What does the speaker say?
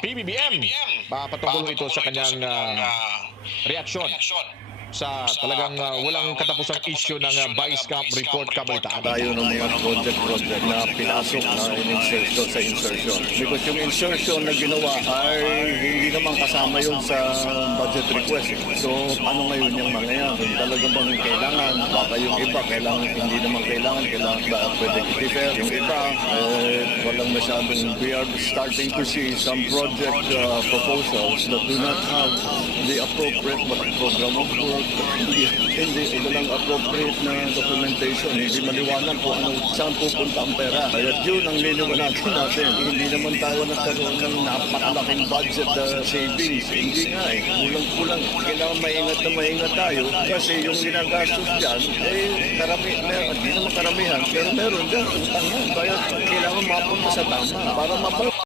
PBBM. Patungkol ito sa kanyang reaksyon sa talagang walang katapusang issue ng Vice Camp Report Kabalitaan. Tayo ng mga project na pinasok na in-insertion sa insertion. Because yung insertion na ginawa ay hindi naman kasama yun sa budget request. So, ano ngayon yung mga yan? Kung talagang bang kailangan, baka yung iba, hindi naman kailangan ba pwede i-defer. Yung iba, walang masyadong, we are starting to see some project proposals that do not have the appropriate program of work. Hindi lang appropriate na documentation. Hindi maliwanag kung saan pupunta ang pera. Kaya yun ang liliwanagin natin. Hindi naman tayo nagkaroon ng napakalaking budget savings. Hindi nga eh. Kulang-kulang. Kailangan maingat tayo. Kasi yung ginagastos dyan, hindi naman karamihan. Pero meron dyan. Utang yan. Kaya kailangan mapunta sa tama. Para